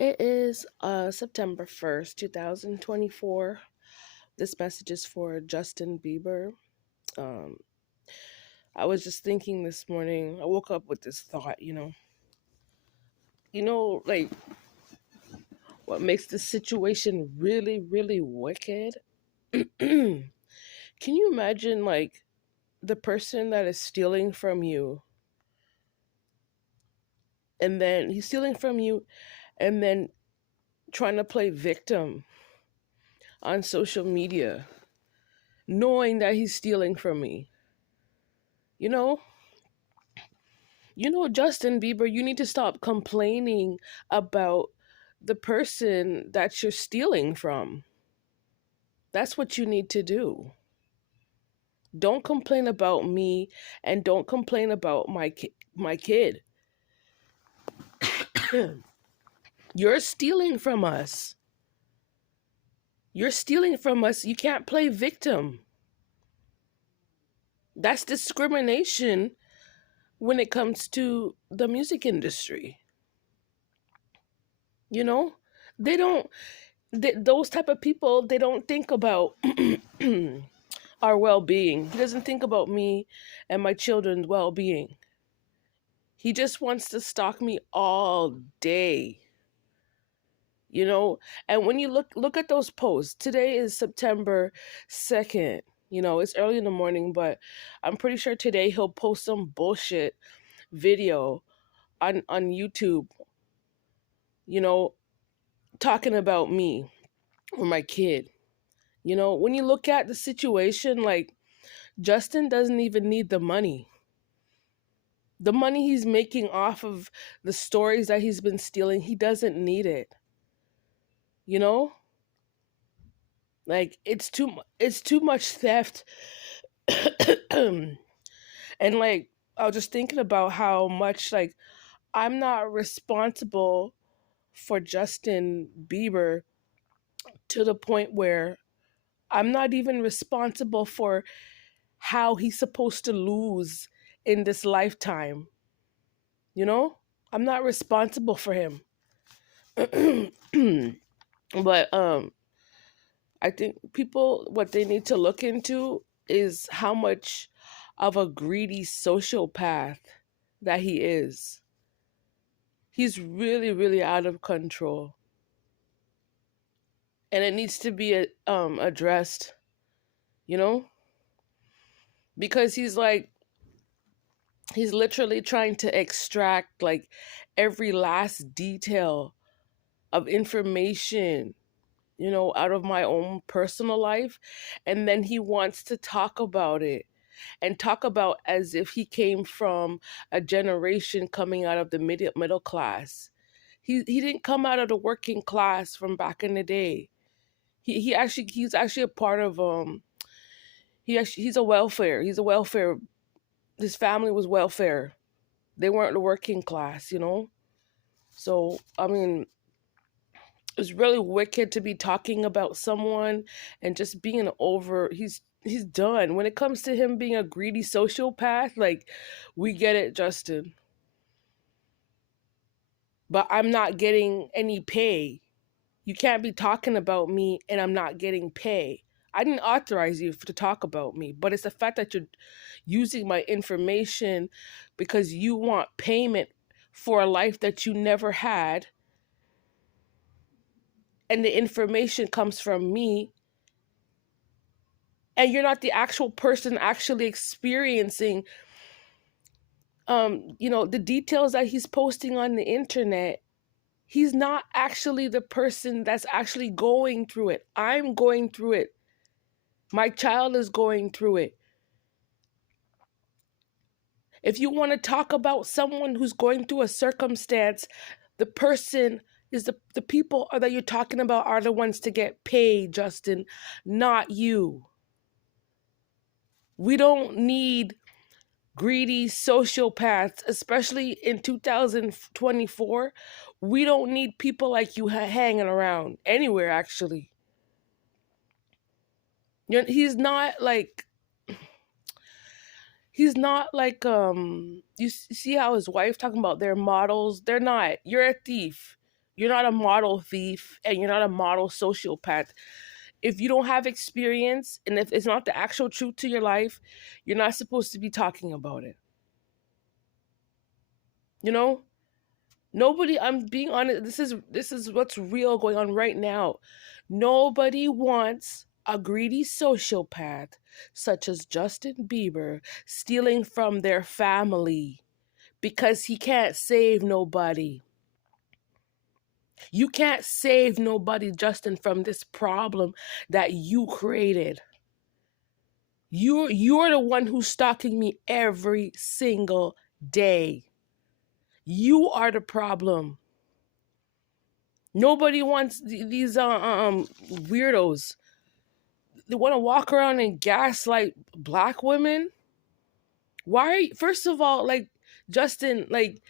It is September 1st, 2024. This message is for Justin Bieber. Um, I was just thinking this morning, I woke up with this thought, like what makes this situation really, really wicked? Can you imagine, like, the person that is stealing from you, and then he's stealing from you, and then trying to play victim on social media, knowing that he's stealing from me? You know, Justin Bieber, you need to stop complaining about the person that you're stealing from. That's what you need to do. Don't complain about me and don't complain about my kid. You're stealing from us. You're stealing from us. You can't play victim. That's discrimination when it comes to the music industry. You know? They don't those type of people, they don't think about our well-being. He doesn't think about me and my children's well-being. He just wants to stalk me all day. You know, and when you look at those posts, today is September 2nd. It's early in the morning, but I'm pretty sure today he'll post some bullshit video on YouTube, you know, talking about me or my kid. When you look at the situation, like, Justin doesn't even need the money. The money he's making off of the stories that he's been stealing, he doesn't need it. You know? Like, it's too much theft. And, like, I was just thinking about how much, like, I'm not responsible for Justin Bieber, to the point where I'm not even responsible for how he's supposed to lose in this lifetime. You know? I'm not responsible for him. But I think people, what they need to look into is how much of a greedy sociopath that he is. He's really, really out of control, and it needs to be addressed. You know, because he's literally trying to extract, like, every last detail of information, out of my own personal life. And then he wants to talk about it, and talk about as if he came from a generation coming out of the middle class. He didn't come out of the working class from back in the day. He's actually a part of he's a welfare. He's a welfare. His family was welfare. They weren't the working class. So, I mean, it's really wicked to be talking about someone and just being over. He's done. When it comes to him being a greedy sociopath, like, we get it, Justin. But I'm not getting any pay. You can't be talking about me and I'm not getting pay. I didn't authorize you to talk about me, but it's the fact that you're using my information because you want payment for a life that you never had, and the information comes from me, and you're not the actual person actually experiencing the details that he's posting on the internet. He's not actually the person that's actually going through it. I'm going through it. My child is going through it. If you want to talk about someone who's going through a circumstance, the person is the people that you're talking about are the ones to get paid, Justin, not you. We don't need greedy sociopaths, especially in 2024. We don't need people like you hanging around anywhere, actually. He's not like you see how his wife talking about their models. They're not. You're a thief. You're not a model thief and you're not a model sociopath. If you don't have experience and if it's not the actual truth to your life, you're not supposed to be talking about it. You know? Nobody, I'm being honest, this is what's real going on right now. Nobody wants a greedy sociopath such as Justin Bieber stealing from their family because he can't save nobody. You can't save nobody, Justin, from this problem that you created. You're the one who's stalking me every single day. You are the problem. Nobody wants these weirdos. They want to walk around and gaslight black women. Why? First of all, like Justin, like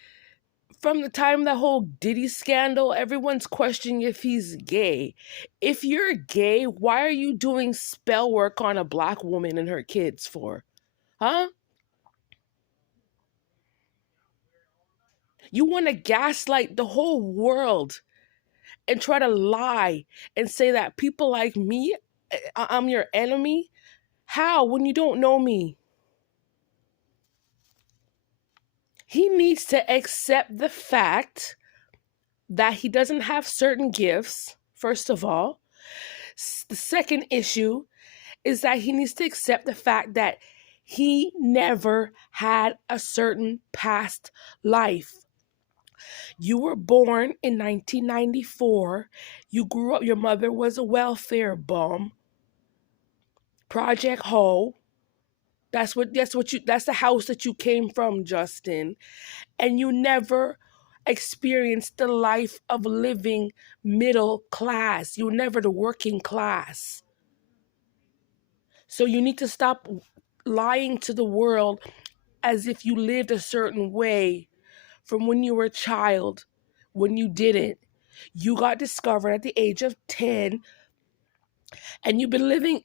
from the time that whole Diddy scandal, everyone's questioning if he's gay. If you're gay, why are you doing spell work on a black woman and her kids for? Huh? You want to gaslight the whole world and try to lie and say that people like me, I'm your enemy? How when you don't know me? He needs to accept the fact that he doesn't have certain gifts, first of all. The second issue is that he needs to accept the fact that he never had a certain past life. You were born in 1994. You grew up, your mother was a welfare bum. Project Ho. That's the house that you came from, Justin. And you never experienced the life of living middle class. You were never the working class. So you need to stop lying to the world as if you lived a certain way from when you were a child, when you didn't. You got discovered at the age of 10 and you've been living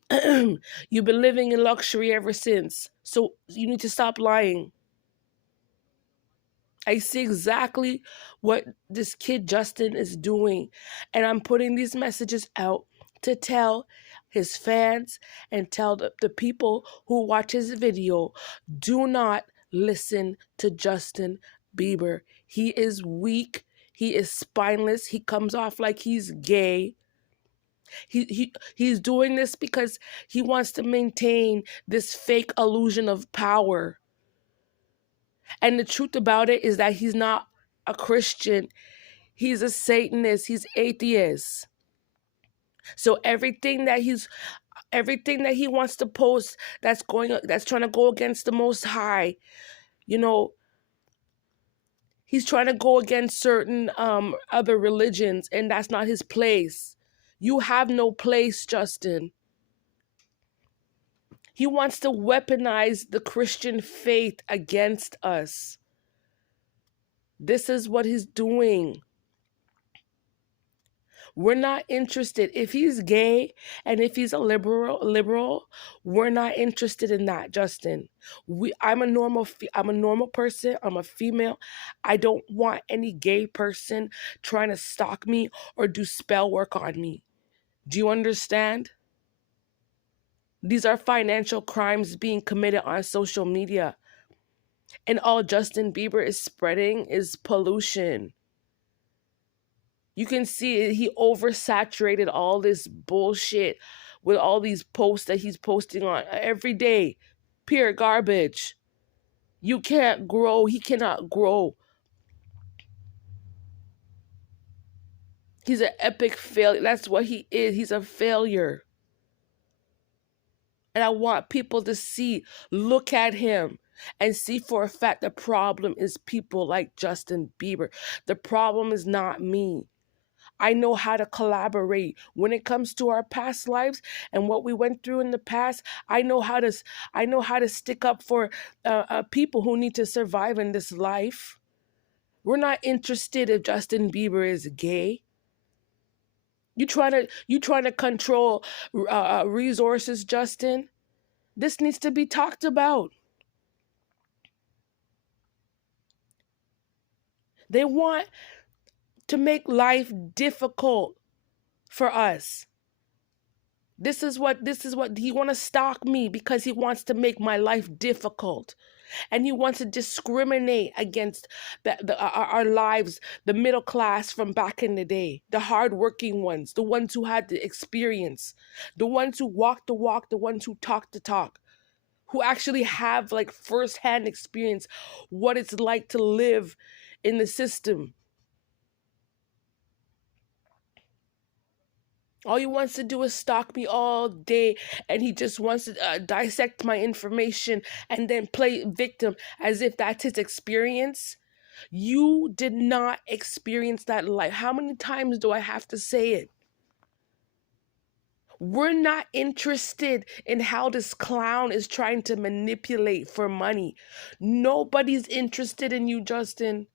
in luxury ever since. So you need to stop lying. I see exactly what this kid Justin is doing, and I'm putting these messages out to tell his fans and tell the people who watch his video, do not listen to Justin Bieber. He is weak. He is spineless. He comes off like he's gay. He's doing this because he wants to maintain this fake illusion of power. And the truth about it is that he's not a Christian. He's a Satanist. He's atheist. So everything that he wants to post that's trying to go against the Most High, you know, he's trying to go against certain other religions, and that's not his place. You have no place, Justin. He wants to weaponize the Christian faith against us. This is what he's doing. We're not interested. If he's gay and if he's a liberal, we're not interested in that, Justin. I'm a normal person. I'm a female. I don't want any gay person trying to stalk me or do spell work on me. Do you understand? These are financial crimes being committed on social media. And all Justin Bieber is spreading is pollution. You can see it, he oversaturated all this bullshit with all these posts that he's posting on every day. Pure garbage. You can't grow. He cannot grow. He's an epic failure. That's what he is. He's a failure. And I want people to look at him and see for a fact the problem is people like Justin Bieber. The problem is not me. I know how to collaborate when it comes to our past lives and what we went through in the past. I know how to stick up for people who need to survive in this life. We're not interested if Justin Bieber is gay. You trying to control resources, Justin. This needs to be talked about. They want to make life difficult for us. This is what he want to stalk me because he wants to make my life difficult. And he wants to discriminate against our lives, the middle class from back in the day, the hardworking ones, the ones who had the experience, the ones who walk the walk, the ones who talk the talk, who actually have like firsthand experience what it's like to live in the system. All he wants to do is stalk me all day, and he just wants to dissect my information and then play victim as if that's his experience. You did not experience that life. How many times do I have to say it? We're not interested in how this clown is trying to manipulate for money. Nobody's interested in you, Justin.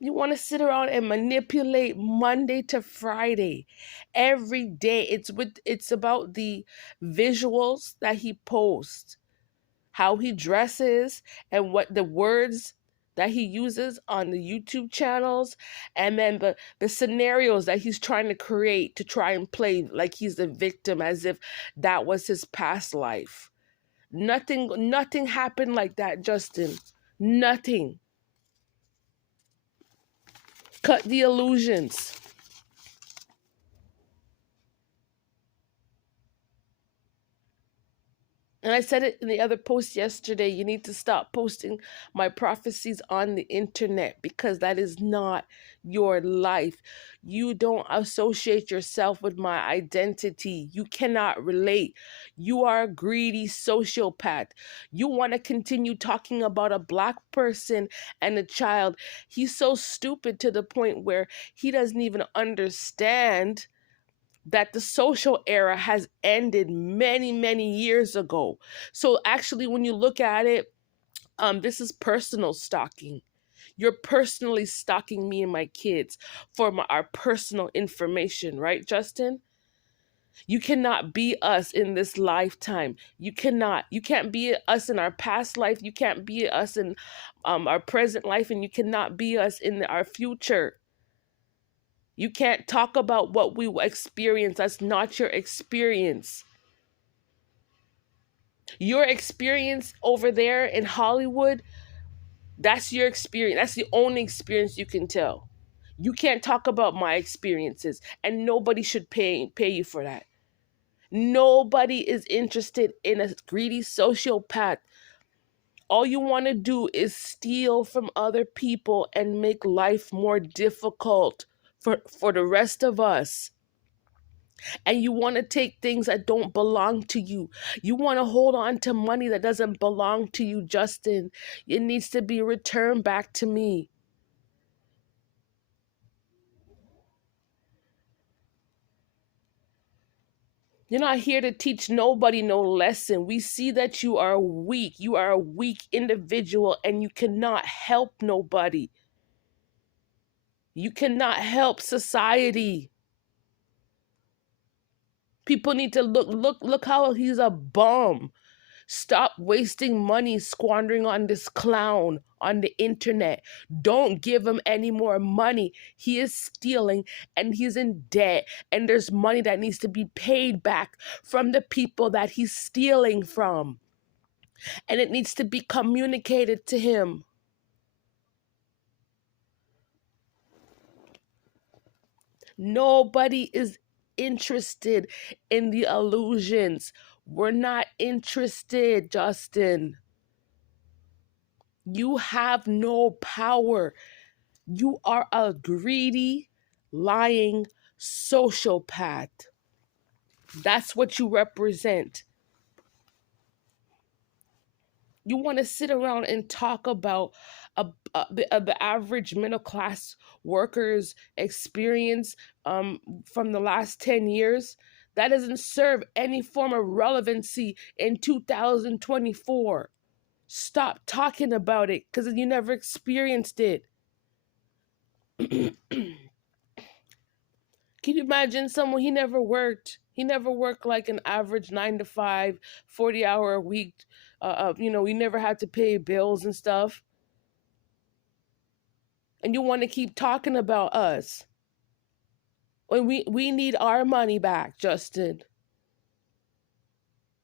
You want to sit around and manipulate Monday to Friday every day. It's about the visuals that he posts, how he dresses, and what the words that he uses on the YouTube channels, and then the scenarios that he's trying to create to try and play like he's the victim as if that was his past life. Nothing happened like that, Justin. Nothing. Cut the illusions. And I said it in the other post yesterday, you need to stop posting my prophecies on the internet because that is not your life. You don't associate yourself with my identity. You cannot relate. You are a greedy sociopath. You want to continue talking about a black person and a child. He's so stupid to the point where he doesn't even understand that the social era has ended many, many years ago. So actually, when you look at it, this is personal stalking. You're personally stalking me and my kids for our personal information, right, Justin? You cannot be us in this lifetime. You cannot. You can't be us in our past life. You can't be us in our present life, and you cannot be us in our future. You can't talk about what we experience. That's not your experience. Your experience over there in Hollywood, that's your experience. That's the only experience you can tell. You can't talk about my experiences, and nobody should pay you for that. Nobody is interested in a greedy sociopath. All you want to do is steal from other people and make life more difficult for the rest of us. And you want to take things that don't belong to you. You want to hold on to money that doesn't belong to you, Justin. It needs to be returned back to me. You're not here to teach nobody no lesson. We see that you are weak. You are a weak individual and you cannot help nobody. You cannot help society. People need to look how he's a bum. Stop wasting money squandering on this clown on the internet. Don't give him any more money. He is stealing and he's in debt, and there's money that needs to be paid back from the people that he's stealing from. And it needs to be communicated to him. Nobody is interested in the illusions. We're not interested, Justin. You have no power. You are a greedy, lying sociopath. That's what you represent. You want to sit around and talk about the average middle class worker's experience from the last 10 years? That doesn't serve any form of relevancy in 2024. Stop talking about it because you never experienced it. Can you imagine someone he never worked like an average 9 to 5, 40-hour a week you never had to pay bills and stuff, and you want to keep talking about us when we need our money back, Justin.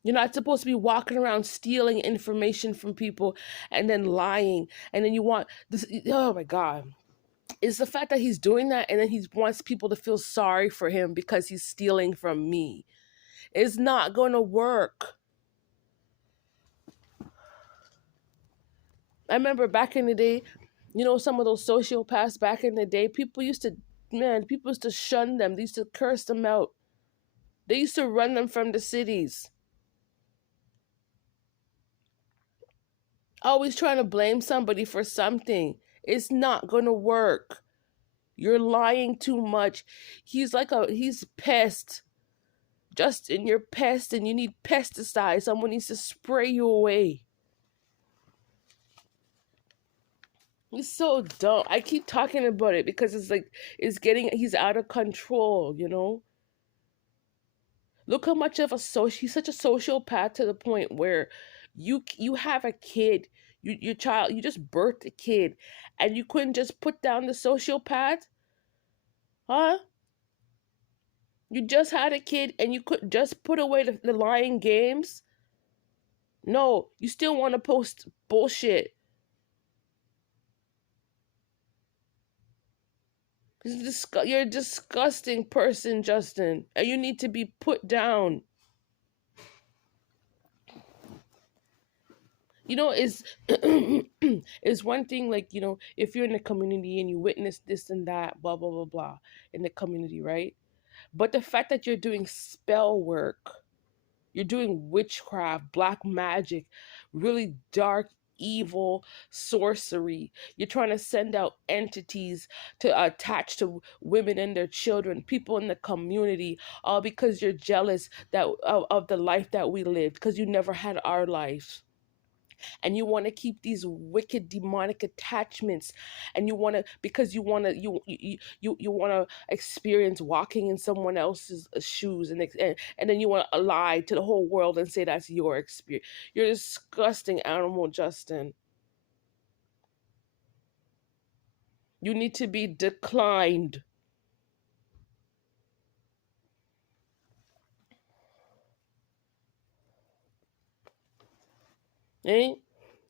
You're not supposed to be walking around stealing information from people and then lying. And then you want this. Oh my God. It's the fact that he's doing that and then he wants people to feel sorry for him because he's stealing from me. It's not going to work. I remember back in the day, some of those sociopaths back in the day, people used to shun them. They used to curse them out. They used to run them from the cities. Always trying to blame somebody for something. It's not going to work. You're lying too much. He's pest. Justin, you're pest and you need pesticides. Someone needs to spray you away. He's so dumb. I keep talking about it because he's out of control, Look how much of he's such a sociopath to the point where you have a kid, your child, you just birthed a kid and you couldn't just put down the sociopath? Huh? You just had a kid and you could just put away the lying games? No, you still want to post bullshit. You're a disgusting person, Justin, and you need to be put down. Is is one thing, like, if you're in the community and you witness this and that, blah blah blah blah, in the community, right? But the fact that you're doing spell work, you're doing witchcraft, black magic, really dark, evil sorcery. You're trying to send out entities to attach to women and their children, people in the community, all because you're jealous of the life that we lived, because you never had our life. And you want to keep these wicked demonic attachments, and you want to, because you want to experience walking in someone else's shoes, and then you want to lie to the whole world and say that's your experience. You're a disgusting animal, Justin. You need to be declined. Eh?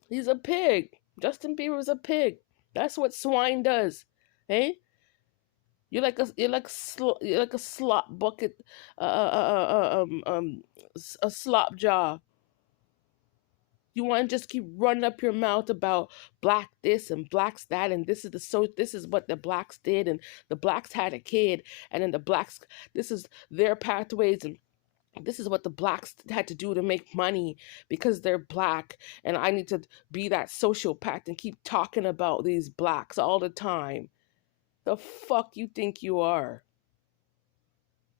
He's a pig. Justin Bieber's a pig. That's what swine does. Eh? You're like a slop bucket, a slop jaw. You want to just keep running up your mouth about black this and blacks that, and this is what the blacks did, and the blacks had a kid, and then the blacks, this is their pathways, and this is what the blacks had to do to make money because they're black, and I need to be that sociopath and keep talking about these blacks all the time. The fuck you think you are?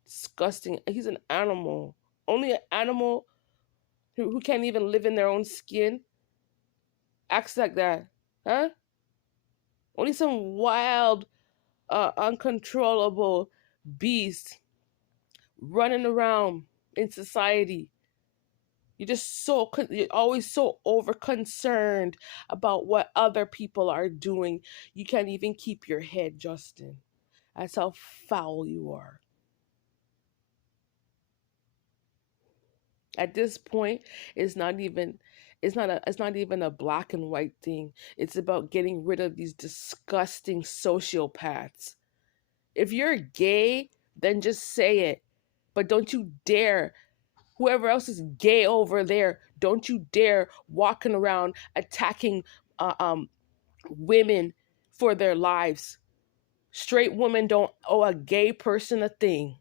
Disgusting. He's an animal. Only an animal who can't even live in their own skin acts like that. Huh? Only some wild, uncontrollable beast running around in society. You're always so over concerned about what other people are doing. You can't even keep your head, Justin. That's how foul you are. At this point, it's not even a black and white thing. It's about getting rid of these disgusting sociopaths. If you're gay, then just say it. But don't you dare, whoever else is gay over there, don't you dare walking around attacking women for their lives. Straight women don't owe a gay person a thing.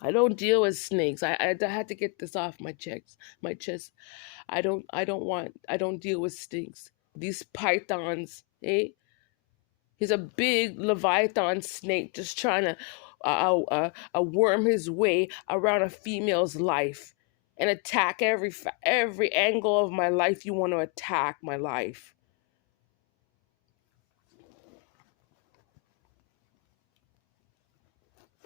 I don't deal with snakes. I had to get this off my chest. I don't deal with snakes. These pythons, eh? He's a big Leviathan snake just trying to worm his way around a female's life and attack every angle of my life. You want to attack my life.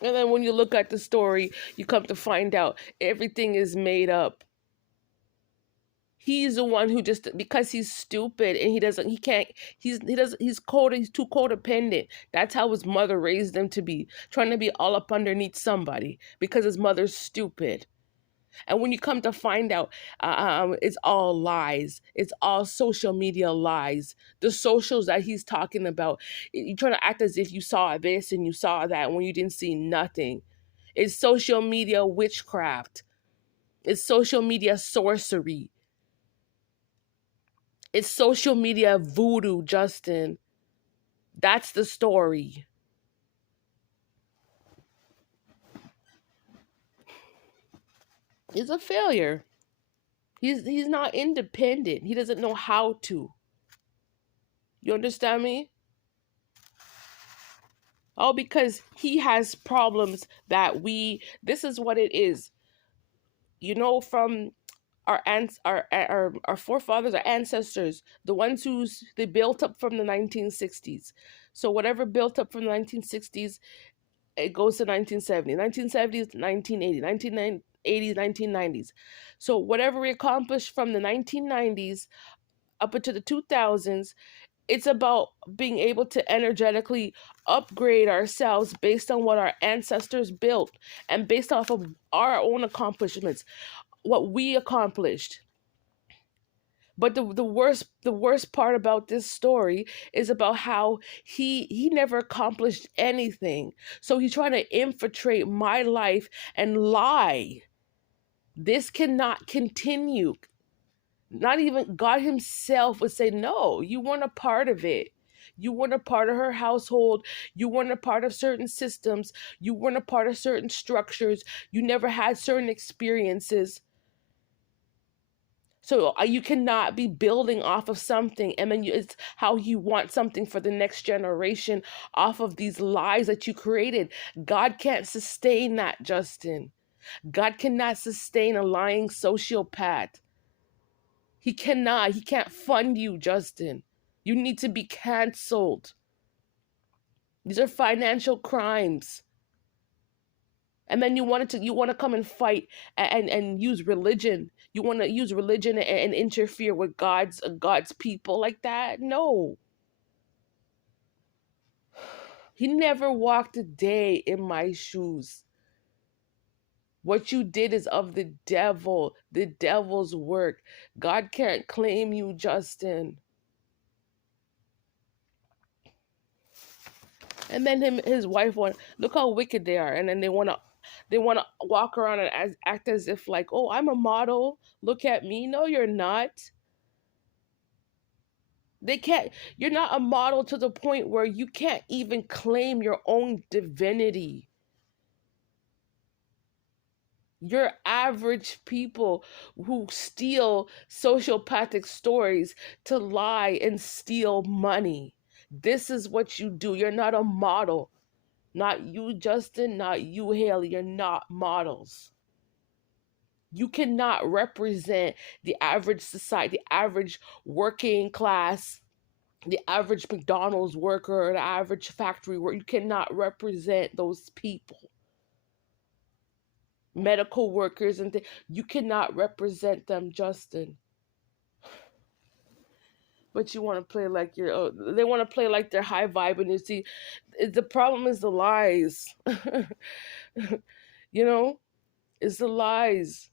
And then when you look at the story, you come to find out everything is made up. He's the one who just, because he's stupid and he can't, he doesn't, he's too codependent. That's how his mother raised him to be, trying to be all up underneath somebody because his mother's stupid. And when you come to find out, it's all lies. It's all social media lies. The socials that he's talking about, you're trying to act as if you saw this and you saw that when you didn't see nothing. It's social media witchcraft. It's social media sorcery. It's social media voodoo, Justin. That's the story. He's a failure. He's not independent. He doesn't know how to. You understand me? Oh, because he has problems that this is what it is. You know, from our aunts, our forefathers, our ancestors, the ones who's they built up from the 1960s. So whatever built up from the 1960s, it goes to 1970, 1970s, 1980, 1980s, 1990s. So whatever we accomplished from the 1990s up into the 2000s, it's about being able to energetically upgrade ourselves based on what our ancestors built and based off of our own accomplishments, what we accomplished. But the worst part about this story is about how he never accomplished anything. So he's trying to infiltrate my life and lie. This cannot continue. Not even God himself would say, no, you weren't a part of it. You weren't a part of her household. You weren't a part of certain systems. You weren't a part of certain structures. You never had certain experiences. So you cannot be building off of something, and then it's how you want something for the next generation off of these lies that you created. God can't sustain that, Justin. God cannot sustain a lying sociopath. He cannot. He can't fund you, Justin. You need to be canceled. These are financial crimes. And then you want to come and fight and use religion. You want to use religion and interfere with God's people like that? No. He never walked a day in my shoes. What you did is of the devil's work. God can't claim you, Justin. And then his wife want, look how wicked they are, and then they want to walk around and act as if like, oh, I'm a model. Look at me. No, you're not. They can't. You're not a model to the point where you can't even claim your own divinity. You're average people who steal sociopathic stories to lie and steal money. This is what you do. You're not a model. Not you, Justin, not you, Haley. You're not models. You cannot represent the average society, the average working class, the average McDonald's worker, the average factory worker. You cannot represent those people. Medical workers and you cannot represent them, Justin. But you want to play like they want to play like they're high vibe, and you see, the problem is the lies. You know, it's the lies.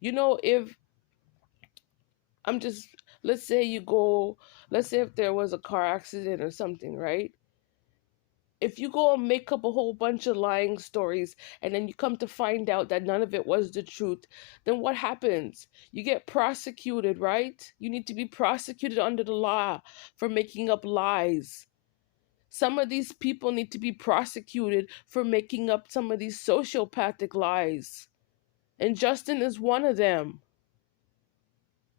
You know, if I'm just, let's say you go, let's say if there was a car accident or something, right? If you go and make up a whole bunch of lying stories and then you come to find out that none of it was the truth, then what happens? You get prosecuted, right? You need to be prosecuted under the law for making up lies. Some of these people need to be prosecuted for making up some of these sociopathic lies. And Justin is one of them.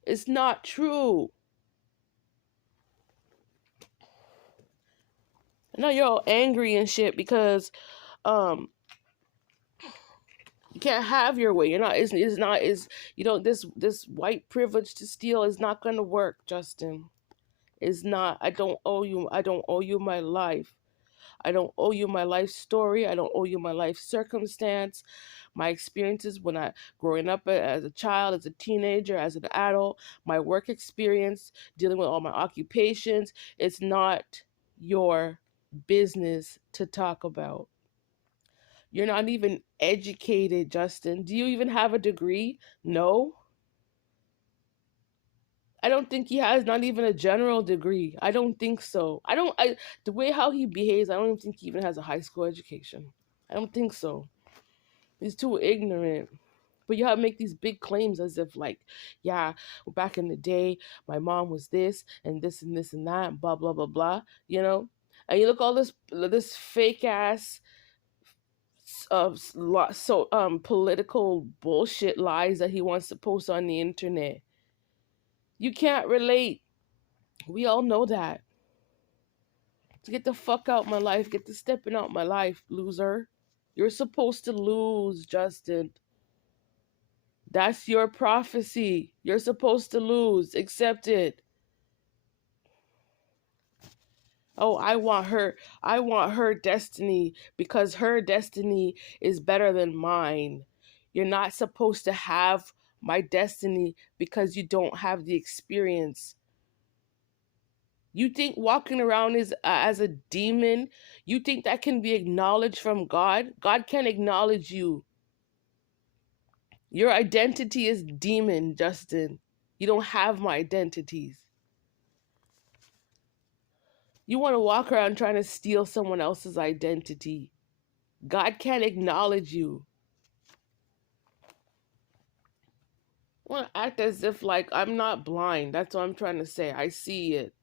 It's not true. Now you're all angry and shit because um you can't have your way. You're not it's not is you know this white privilege to steal is not gonna work, Justin. It's not. I don't owe you my life. I don't owe you my life story. I don't owe you my life circumstance, my experiences when I growing up as a child, as a teenager, as an adult, my work experience, dealing with all my occupations. It's not your business to talk about. You're not even educated, Justin. Do you even have a degree? No. I don't think he has not even a general degree. I don't think so. I the way how he behaves, I don't even think he even has a high school education. I don't think so. He's too ignorant. But you have to make these big claims as if like, yeah, back in the day, my mom was this and this and this and that, and blah blah blah blah. You know, and you look all this fake ass political bullshit lies that he wants to post on the internet. You can't relate. We all know that. To get the fuck out my life, get the stepping out my life, loser. You're supposed to lose, Justin. That's your prophecy. You're supposed to lose. Accept it. Oh, I want her destiny because her destiny is better than mine. You're not supposed to have my destiny because you don't have the experience. You think walking around is as a demon, you think that can be acknowledged from God? God can't acknowledge you. Your identity is demon, Justin. You don't have my identities. You want to walk around trying to steal someone else's identity. God can't acknowledge you. I want to act as if like I'm not blind. That's what I'm trying to say. I see it.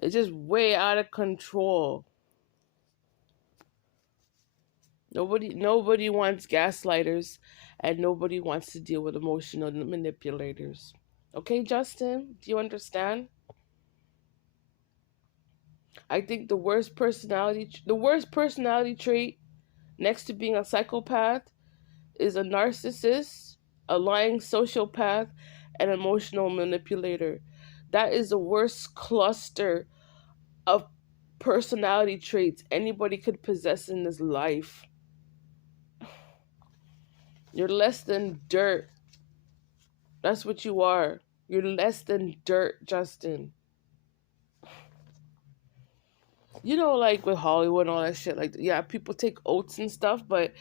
It's just way out of control. Nobody wants gaslighters, and nobody wants to deal with emotional manipulators. Okay, Justin, do you understand? I think the worst personality trait next to being a psychopath is a narcissist, a lying sociopath, and emotional manipulator. That is the worst cluster of personality traits anybody could possess in this life. You're less than dirt. That's what you are. You're less than dirt, Justin. You know, like with Hollywood and all that shit, like, yeah, people take oaths and stuff, but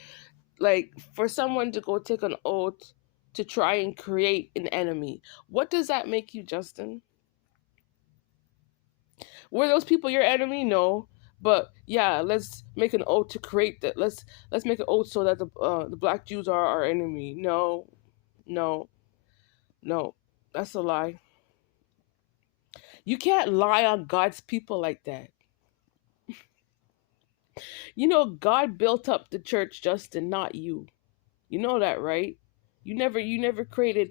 like for someone to go take an oath to try and create an enemy, what does that make you, Justin? Were those people your enemy? No. But yeah, let's make an oath to create that. Let's make an oath so that the black Jews are our enemy. No, no, no. That's a lie. You can't lie on God's people like that. You know, God built up the church, Justin, not you. You know that, right? You never created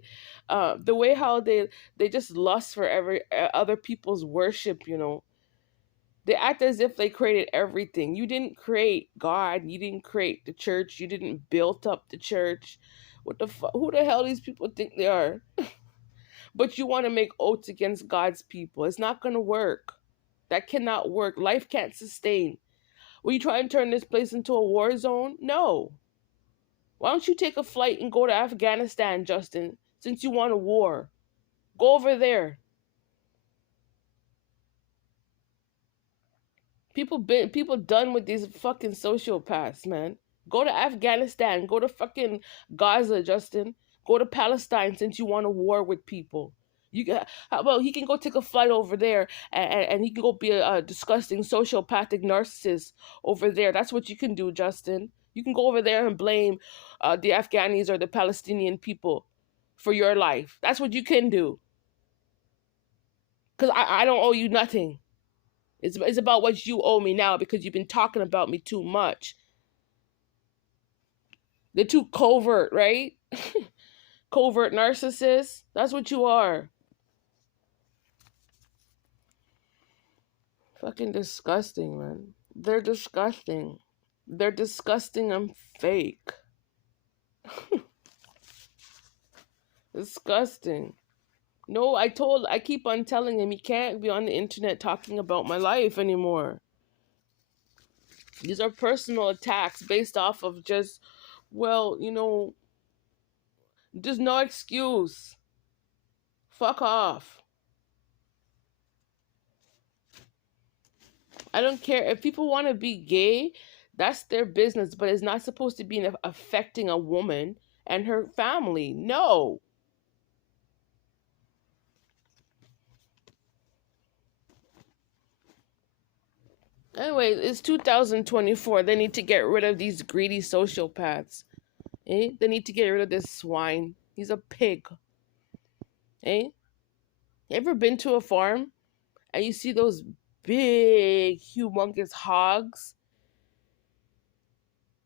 the way how they just lust for every other people's worship, you know. They act as if they created everything. You didn't create God, you didn't create the church, you didn't build up the church. What the fuck? Who the hell these people think they are? But you want to make oaths against God's people. It's not going to work. That cannot work. Life can't sustain. Will you try and turn this place into a war zone? No. Why don't you take a flight and go to Afghanistan, Justin, since you want a war? Go over there. People done with these fucking sociopaths, man. Go to Afghanistan. Go to fucking Gaza, Justin. Go to Palestine since you want a war with people. How about he can go take a flight over there and he can go be a disgusting sociopathic narcissist over there. That's what you can do, Justin. You can go over there and blame the Afghanis or the Palestinian people for your life. That's what you can do. Because I don't owe you nothing. It's about what you owe me now because you've been talking about me too much. They're too covert, right? Covert narcissists. That's what you are. Fucking disgusting, man. They're disgusting. They're disgusting and fake. Disgusting. No, I keep on telling him he can't be on the internet talking about my life anymore. These are personal attacks based off of just, well, there's no excuse. Fuck off. I don't care. If people want to be gay, that's their business, but it's not supposed to be affecting a woman and her family. No. Anyway, it's 2024. They need to get rid of these greedy sociopaths. Eh? They need to get rid of this swine. He's a pig. Eh? You ever been to a farm and you see those big, humongous hogs?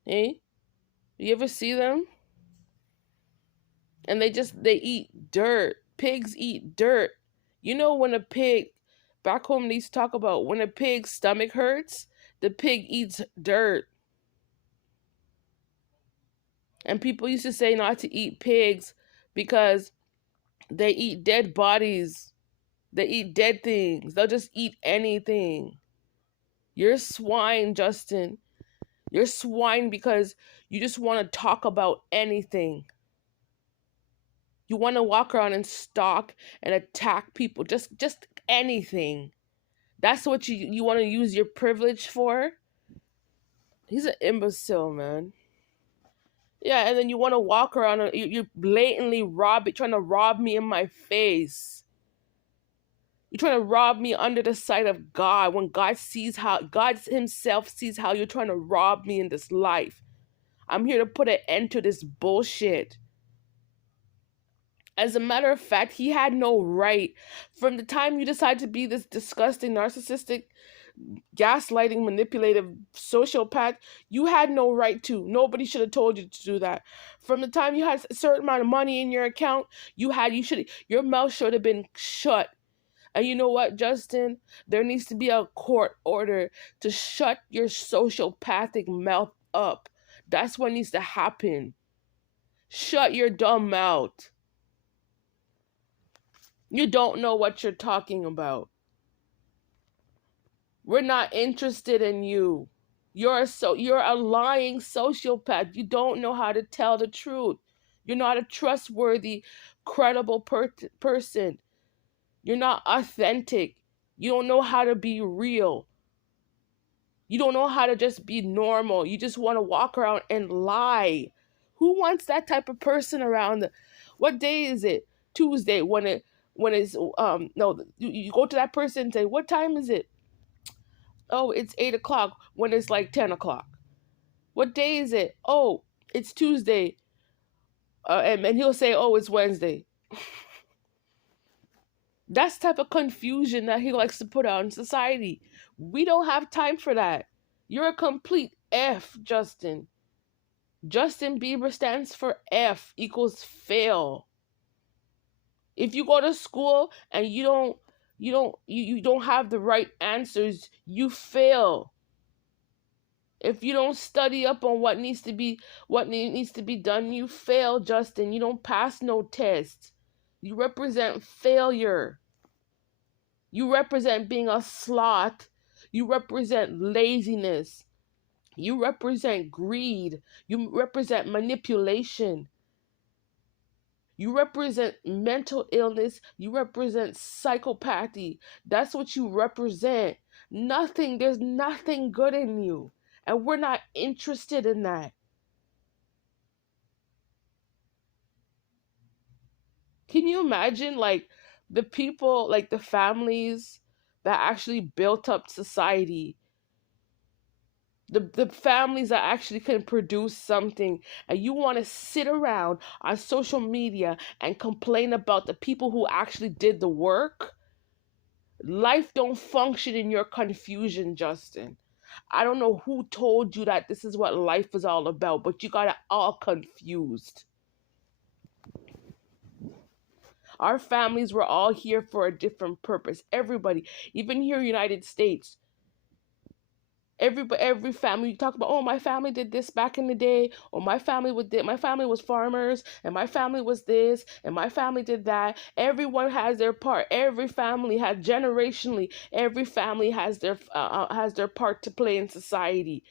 Eh? You ever see them? And they eat dirt. Pigs eat dirt. You know when a pig back home they used to talk about when a pig's stomach hurts, the pig eats dirt. And people used to say not to eat pigs because they eat dead bodies. They eat dead things. They'll just eat anything. You're swine, Justin. You're swine because you just want to talk about anything. You want to walk around and stalk and attack people. Just anything. That's what you want to use your privilege for? He's an imbecile, man. Yeah, and then you want to walk around and you blatantly trying to rob me in my face. You're trying to rob me under the sight of God when God himself sees how you're trying to rob me in this life. I'm here to put an end to this bullshit. As a matter of fact, he had no right. From the time you decide to be this disgusting, narcissistic, gaslighting, manipulative sociopath, you had no right to. Nobody should have told you to do that. From the time you had a certain amount of money in your account, your mouth should have been shut. And you know what, Justin? There needs to be a court order to shut your sociopathic mouth up. That's what needs to happen. Shut your dumb mouth. You don't know what you're talking about. We're not interested in you. You're a lying sociopath. You don't know how to tell the truth. You're not a trustworthy, credible person. You're not authentic. You don't know how to be real. You don't know how to just be normal. You just want to walk around and lie. Who wants that type of person around? What day is it? Tuesday when it's no, you go to that person and say, what time is it? Oh, it's 8 o'clock when it's like 10 o'clock. What day is it? Oh, it's Tuesday. And he'll say, oh, it's Wednesday. That's the type of confusion that he likes to put out in society. We don't have time for that. You're a complete F, Justin. Justin Bieber stands for F equals fail. If you go to school and you don't have the right answers, you fail. If you don't study up on what needs to be done, you fail, Justin. You don't pass no test. You represent failure. You represent being a sloth. You represent laziness. You represent greed. You represent manipulation. You represent mental illness. You represent psychopathy. That's what you represent. There's nothing good in you. And we're not interested in that. Can you imagine, like, the people, like the families that actually built up society? The families that actually can produce something, and you want to sit around on social media and complain about the people who actually did the work? Life don't function in your confusion, Justin. I don't know who told you that this is what life is all about, but you got it all confused. Our families were all here for a different purpose. Everybody, even here in the United States, Every family, you talk about, oh, my family did this back in the day, or my family my family was farmers, and my family was this, and my family did that. Everyone has their part. Every family has, generationally, every family has their part to play in society.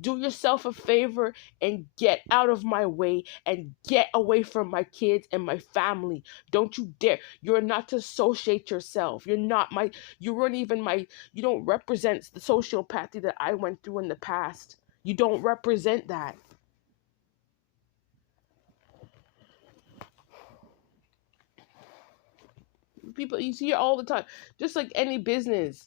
Do yourself a favor and get out of my way and get away from my kids and my family. Don't you dare. You're not to associate yourself. You're not my, you weren't even my, you don't represent the sociopathy that I went through in the past. You don't represent that. People, you see it all the time. Just like any business.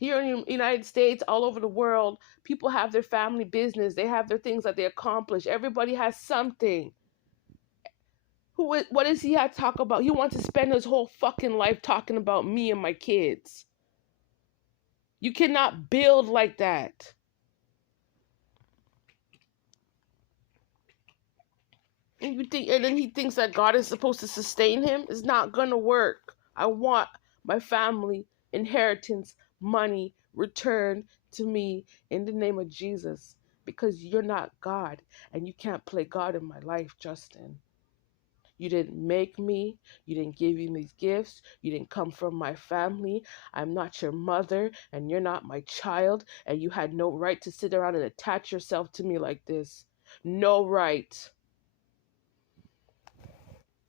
Here in the United States, all over the world, people have their family business. They have their things that they accomplish. Everybody has something. What does he have to talk about? He wants to spend his whole fucking life talking about me and my kids. You cannot build like that. And then he thinks that God is supposed to sustain him. It's not gonna work. I want my family inheritance, money returned to me in the name of Jesus, because you're not God and you can't play God in my life, Justin. You didn't make me. You didn't give me these gifts. You didn't come from my family. I'm not your mother, and you're not my child, and you had no right to sit around and attach yourself to me like this. No right.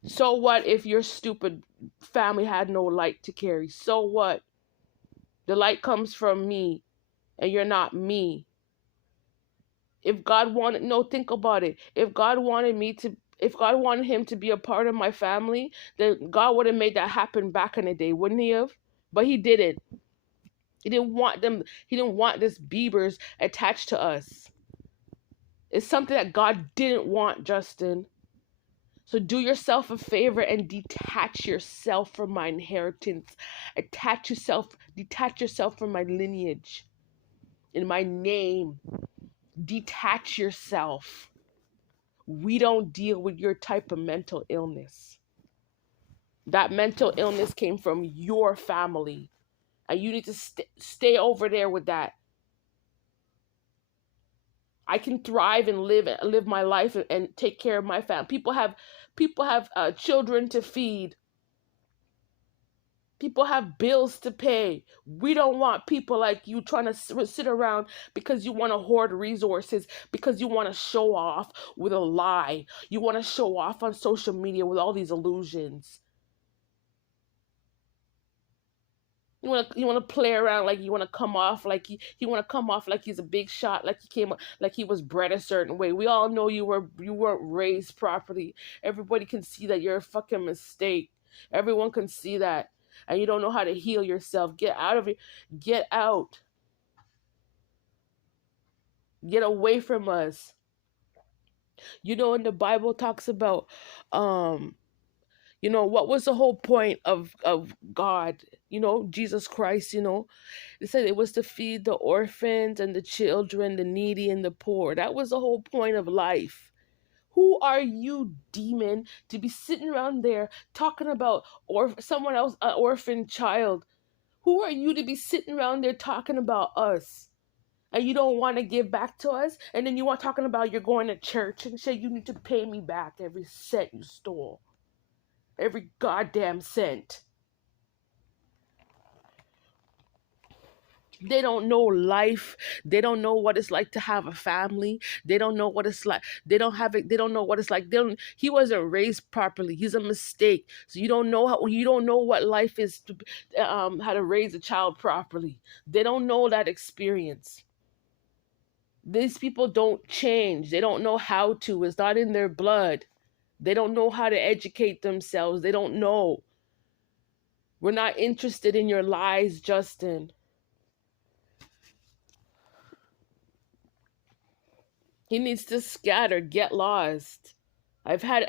So what if your stupid family had no light to carry? So what? The light comes from me, and you're not me. If God wanted, no, think about it. If God wanted him to be a part of my family, then God would have made that happen back in the day, wouldn't he have? But he didn't. He didn't want them, he didn't want this Bieber's attached to us. It's something that God didn't want, Justin. So do yourself a favor and detach yourself from my inheritance. Detach yourself from my lineage, in my name. Detach yourself. We don't deal with your type of mental illness. That mental illness came from your family, and you need to stay over there with that. I can thrive and live my life and take care of my family. People have children to feed. People have bills to pay. We don't want people like you trying to sit around because you want to hoard resources, because you want to show off with a lie. You want to show off on social media with all these illusions. You want to play around like you want to come off like you want to come off like he's a big shot, like he came like he was bred a certain way. We all know you weren't raised properly. Everybody can see that you're a fucking mistake. Everyone can see that. And you don't know how to heal yourself. Get out of it. Get out. Get away from us. You know, when the Bible talks about what was the whole point of God, Jesus Christ, they said it was to feed the orphans and the children, the needy and the poor. That was the whole point of life. Who are you, demon, to be sitting around there talking about someone else, an orphan child? Who are you to be sitting around there talking about us? And you don't want to give back to us? And then you want talking about you're going to church and say you need to pay me back every cent you stole. Every goddamn cent. They don't know life. They don't know what it's like to have a family. They don't know what it's like. They don't have it. They don't know what it's like. He wasn't raised properly. He's a mistake. So you don't know what life is to how to raise a child properly. They don't know that experience. These people don't change. They don't know how to. It's not in their blood. They don't know how to educate themselves. They don't know. We're not interested in your lies, Justin. He needs to scatter, get lost. I've had